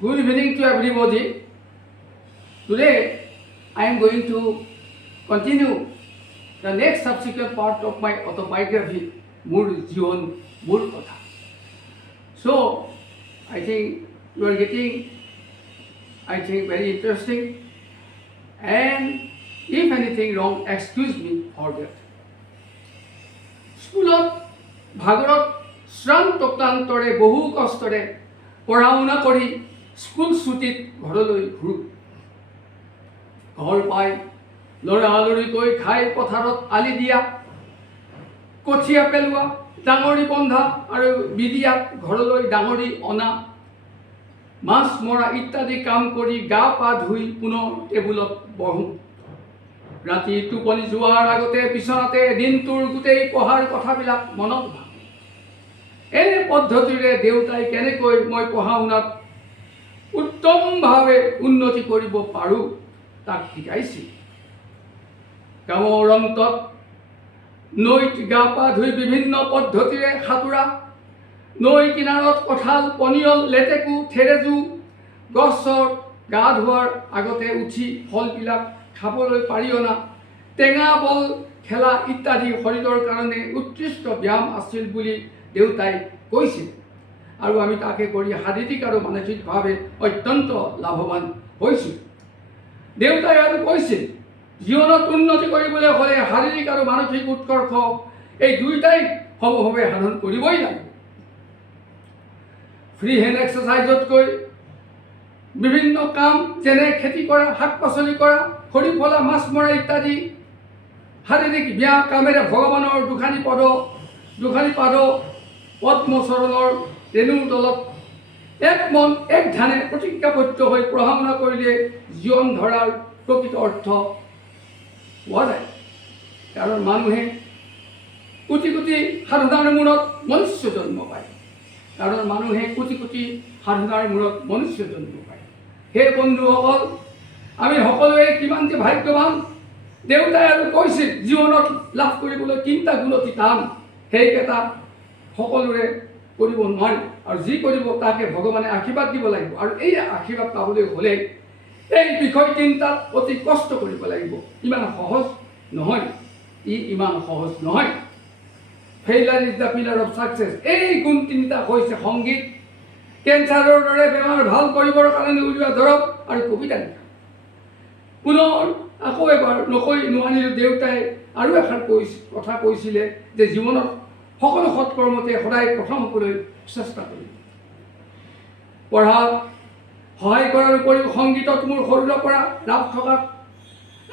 Good evening to everybody. Today I am going to continue the next subsequent part of my autobiography, Mur Jion Mur Kotha. So I think you are getting, very interesting. And if anything wrong, excuse me for that. Schoolot ভাগৰত শ্ৰান্ত ক্লান্তৰে বহু কষ্টৰে পঢ়া শুনা কৰি school ছুটিত ঘৰলৈ ঘূৰো। ঘৰ পাই লৰালৰিকৈ খাই পথাৰত আলি দিয়া, কঠীয়া পেলোৱা, ডাঙৰি বন্ধা আৰু বিদিয়াত ঘৰলৈ ডাঙৰি অনা, মাছ মৰা ইত্যাদি কাম কৰি গা পা ধুই পুনৰ টেবুলত বহোঁ। ৰাতি টোপনি যোৱাৰ আগতে বিচনাতে দিনটোৰ গোটেই পঢ়াৰ কথাবিলাক মনত ভাবোঁ। এনে পদ্ধতিৰে দেউতাই কেনেকৈ মই পঢ়া শুনাত উত্তমভাৱে উন্নতি কৰিব পাৰোঁ তাক শিকাইছিল। গাঁৱৰ অন্তত নৈত গা পা ধুই বিভিন্ন পদ্ধতিৰে সাঁতোৰা, নৈ কিনাৰত কঁঠাল, পনিয়ল, লেটেকু, থেৰেজু গছত গা ধোৱাৰ আগতে উঠি ফলবিলাক খাবলৈ পাৰি অনা, টেঙা বল খেলা ইত্যাদি শৰীৰৰ কাৰণে উৎকৃষ্ট ব্যায়াম আছিল বুলি দেউতাই কৈছিল। আৰু আমি তাকে কৰি শাৰীৰিক আৰু মানসিকভাৱে অত্যন্ত লাভৱান হৈছোঁ। দেউতাই আৰু কৈছিল, জীৱনত উন্নতি কৰিবলৈ হ'লে শাৰীৰিক আৰু মানসিক উৎকৰ্ষ এই দুয়োটাই সমভাৱে সাধন কৰিবই লাগিব। ফ্ৰী হেণ্ড এক্সাৰচাইজতকৈ বিভিন্ন কাম যেনে খেতি কৰা, শাক পাচলি কৰা, খৰি ফলা, মাছ মৰা ইত্যাদি শাৰীৰিক ব্যায়াম কামেৰে ভগৱানৰ দুখানি পাদ পদ্মচৰণৰ ৰেণুৰ তলত এক মন এক ধ্যানে প্ৰতিজ্ঞাবদ্ধ হৈ পঢ়া শুনা কৰিলে জীৱন ধৰাৰ প্ৰকৃত অৰ্থ পোৱা যায়। কাৰণ মানুহে কোটি কোটি সাধনাৰ মূৰত মনুষ্য জন্ম পায়। সেই বন্ধুসকল, আমি সকলোৱে কিমান যে ভাগ্যৱান। দেউতাই আৰু কৈছিল, জীৱনত লাভ কৰিবলৈ 3টা গুণ অতি টান, সেইকেইটা সকলোৰে কৰিব নোৱাৰে, আৰু যি কৰিব তাকে ভগৱানে আশীৰ্বাদ দিব লাগিব। আৰু এই আশীৰ্বাদ পাবলৈ হ'লে এই বিষয় 3টাত অতি কষ্ট কৰিব লাগিব। ইমান সহজ নহয়। Failure is the pillar of success. এই গুণ 3টা হৈছে সংগীত, কেঞ্চাৰৰ দৰে বেমাৰ ভাল কৰিবৰ কাৰণে উলিওৱা দৰৱ আৰু কবিতা লিখা। পুনৰ আকৌ এবাৰ নোৱাৰিলোঁ। দেউতাই আৰু এষাৰ কথা কৈছিলে যে জীৱনত সকলো সৎকৰ্মতে সদায় প্ৰথম হ'বলৈ চেষ্টা কৰিম। পঢ়াত সহায় কৰাৰ উপৰিও সংগীতত মোৰ সৰুৰে পৰা ৰাপ থকাত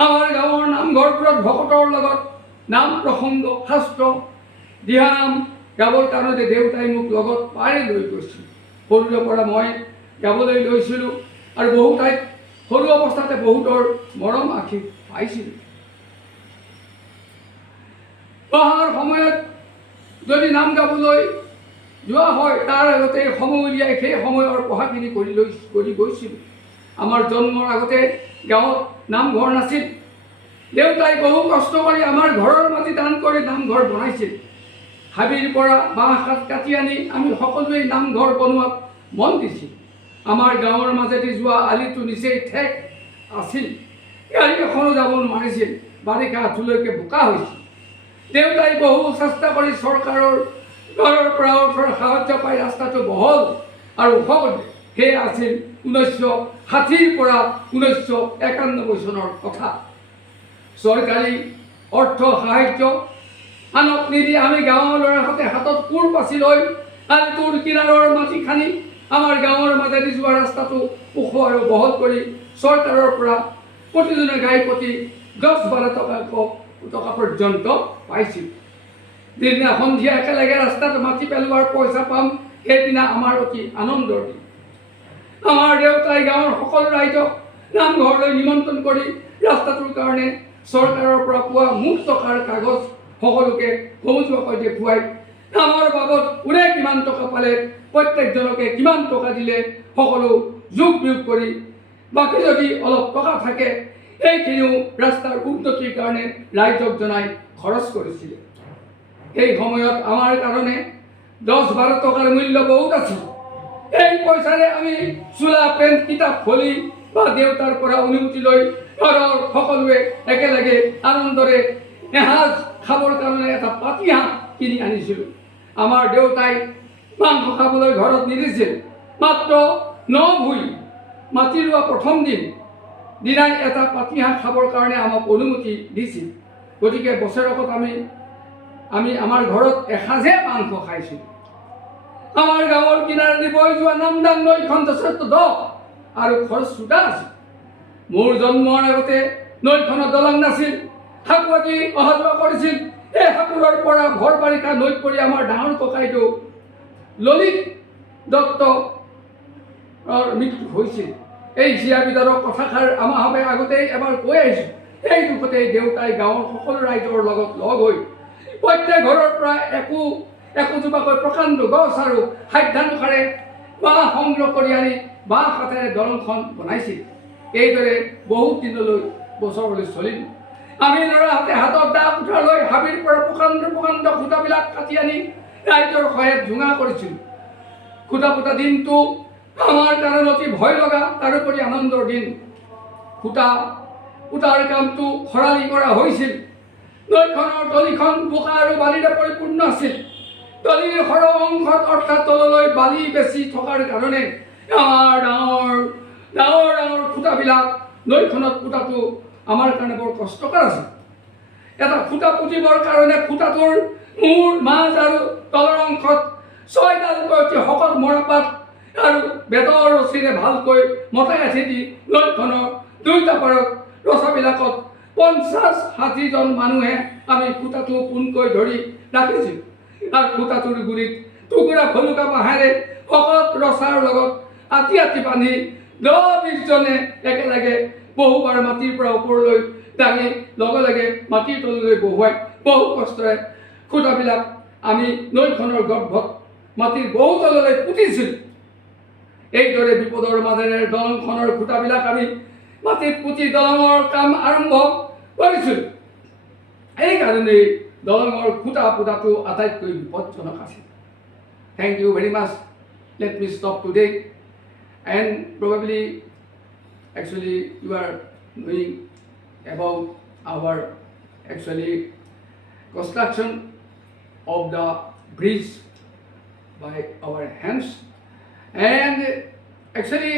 আমাৰ গাঁৱৰ নামঘৰবোৰত ভকতৰ লগত নাম প্ৰসংগ, শাস্ত্ৰ, দিহানাম গাবৰ কাৰণে দেউতাই মোক লগত পাৰে লৈ গৈছিল। সৰুৰে পৰা মই গাবলৈ লৈছিলোঁ আৰু বহু ঠাইত সৰু অৱস্থাতে বহুতৰ মৰম আশীষ পাইছিলোঁ। পঢ়াৰ সময়ত যদি নাম গাবলৈ যোৱা হয়, তাৰ আগতে সময় উলিয়াই সেই সময়ৰ পঢ়াখিনি কৰি গৈছিলোঁ। আমাৰ জন্মৰ আগতে গাঁৱত নামঘৰ নাছিল। দেউতাই বহু কষ্ট কৰি আমাৰ ঘৰৰ মাটি দান কৰি নামঘৰ বনাইছিল। হাবিৰ পৰা বাঁহ কাটি আনি আমি সকলোৱে নামঘৰ বনোৱাত মন দিছিল। আমাৰ গাঁৱৰ মাজেদি যোৱা আলিটো নিচেই ঠেক আছিল, গাড়ী এখনো যাব নোৱাৰিছিল, বাৰিষা আঁঠুলৈকে বোকা হৈছিল। দেউতাই বহু চেষ্টা কৰি চৰকাৰৰ ঘৰৰ পৰা সাহায্য পাই ৰাস্তাটো বহল আৰু ওখ কৰিলে। সেয়া আছিল 1960 পৰা 1991 চনৰ কথা। চৰকাৰী অৰ্থ সাহায্য আনক নিদি আমি গাঁৱৰ ল'ৰাহঁতে হাতত কোৰ পাচি লৈ আলিটোৰ কিনাৰৰ মাটি খানি আমাৰ গাঁৱৰ মাজেদি যোৱা ৰাস্তাটো ওখ আৰু বহল কৰি চৰকাৰৰ পৰা প্ৰতিজনে গাই প্ৰতি 10-12 টকা পৰ্যন্ত পাইছিল। যিদিনা সন্ধিয়া একেলগে ৰাস্তাত মাটি পেলোৱাৰ পইচা পাম, সেইদিনা আমাৰ অতি আনন্দৰ দিন। আমাৰ দেউতাই গাঁৱৰ সকলো ৰাইজক নামঘৰলৈ নিমন্ত্ৰণ কৰি ৰাস্তাটোৰ কাৰণে চৰকাৰৰ পৰা পোৱা মুঠ টকাৰ কাগজ সকলোকে সমজুৱাকৈ দেখুৱাই আমাৰ বাবদ কোনে কিমান টকা পালে, প্ৰত্যেকজনকে কিমান টকা দিলে সকলো যোগ বিয়োগ কৰি বাকী যদি অলপ টকা থাকে সেইখিনিও ৰাস্তাৰ উন্নতিৰ কাৰণে ৰাইজক জনাই খৰচ কৰিছিলে। সেই সময়ত আমাৰ কাৰণে 10-12 টকাৰ মূল্য বহুত আছিল। এই পইচাৰে আমি চোলা পেণ্ট কিতাপ খুলি বা দেউতাৰ পৰা অনুমতি লৈ ঘৰৰ সকলোৱে একেলগে আনন্দৰে এসাঁজ খাবৰ কাৰণে এটা পাতি হাঁহ কিনি আনিছিলোঁ। আমাৰ দেউতাই মাংস খাবলৈ ঘৰত নিদিছিল। মাত্ৰ 9 ভুঁই মাটি ৰোৱা প্ৰথম দিনাই এটা পাতি হাঁহ খাবৰ কাৰণে আমাক অনুমতি দিছিল। গতিকে বছৰেকত আমি আমাৰ ঘৰত এসাঁজহে মাংস খাইছিলোঁ। আমাৰ গাঁৱৰ কিনাৰেদি বৈ যোৱা নামদাং নৈখন যথেষ্ট দ আৰু খৰস্ৰোতা আছিল। মোৰ জন্মৰ আগতে নৈখনত দলং নাছিল। সাঁকোৱাটি অহা যোৱা কৰিছিল। এই সাঁকোৰৰ পৰা ভৰ বাৰিষা নৈত পৰি আমাৰ ডাঙৰ ককাইদেউ ললিত দত্তৰ মৃত্যু হৈছিল। এই জীয়াবিদাৰৰ কথাষাৰ আমাৰভাৱে আগতেই এবাৰ কৈ আহিছোঁ। সেই দুখতেই দেউতাই গাঁৱৰ সকলো ৰাইজৰ লগত লগ হৈ প্ৰত্যেক ঘৰৰ পৰা একোজোপাকৈ প্ৰকাণ্ড গছ আৰু সাধ্যানুসাৰে বাঁহ সংগ্ৰহ কৰি আনি বাঁহ কাঠেৰে দলংখন বনাইছিল। এইদৰে বহুত দিনলৈ বছৰলৈ চলিল। আমি ল'ৰাহঁতে হাতত দা কুঠাৰ লৈ হাবিৰ পৰা প্ৰকাণ্ড খুঁটাবিলাক কাটি আনি ৰাইজৰ সহায়ত জোঙা কৰিছিলোঁ। খুঁটা পুতা দিনটো আমাৰ কাৰণে অতি ভয় লগা, তাৰোপৰি আনন্দৰ দিন। খুঁটা পুতাৰ কামটো খৰালি কৰা হৈছিল। নৈখনৰ তলিখন বোকা আৰু বালিৰে পৰিপূৰ্ণ আছিল। তলিৰ সৰহ অংশত অৰ্থাৎ তললৈ বালি বেছি থকাৰ কাৰণে আমাৰ ডাঙৰ খুঁটাবিলাক নৈখনত পুতাটো আমাৰ কাৰণে বৰ কষ্টকৰ আছিল। এটা খুঁটা পুতিবৰ কাৰণে খুঁটাটোৰ মূৰ মাজ আৰু তলৰ অংশত 6ডালকৈ অতি শকত মৰাপাত আৰু বেতৰ ৰছীৰে ভালকৈ মতাই আঠি দি নৈখনৰ দুয়োটা পাৰত ৰছাবিলাকত 50-60জন মানুহে আমি খুঁটাটো পোনকৈ ধৰি ৰাখিছিলোঁ। আৰু খুঁটাটোৰ গুৰিত টুকুৰা ভলুকা বাঁহেৰে শকত ৰছাৰ লগত আঁতি বান্ধি 10-20 জনে একেলগে বহুবাৰ মাটিৰ পৰা ওপৰলৈ দাঙি লগে মাটিৰ তললৈ বহুৱাই বহু কষ্টৰে খুঁটাবিলাক আমি নৈখনৰ গৰ্ভত মাটিৰ বহু তললৈ পুতিছিলোঁ। এইদৰে বিপদৰ মাজেৰে দলংখনৰ খুঁটাবিলাক আমি মাটিত পুতি দলঙৰ কাম আৰম্ভ কৰিছিলোঁ। এইকাৰণেই দলঙৰ খুঁটা পুতাটো আটাইতকৈ বিপদজনক আছিল। Thank you very much. Let me stop today. And probably, actually, you are knowing about our construction of the bridge by our hands. And actually,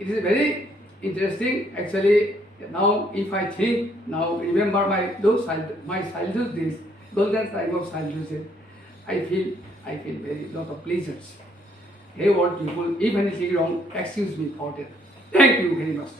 it is very interesting. Actually, now if I think, now remember my childhood days, golden time of childhood, I feel very lot of pleasures. Hey, what people, if anything wrong, excuse me for that. Thank you very much.